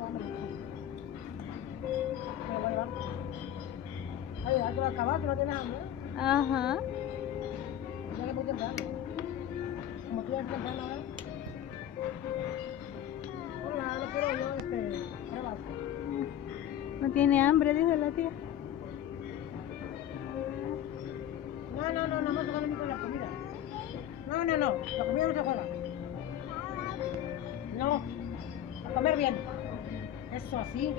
Me voy a llevar. Ay, ya tú vas a acabar, tú no tienes hambre. Ajá. Ya que muy temprano. Como tú ya eres temprano ahora. Hola, no quiero yo pruebas. No tiene hambre, dice la tía. No vamos a jugar ni con la comida. No, la comida no se juega. No, a comer bien. Eso así.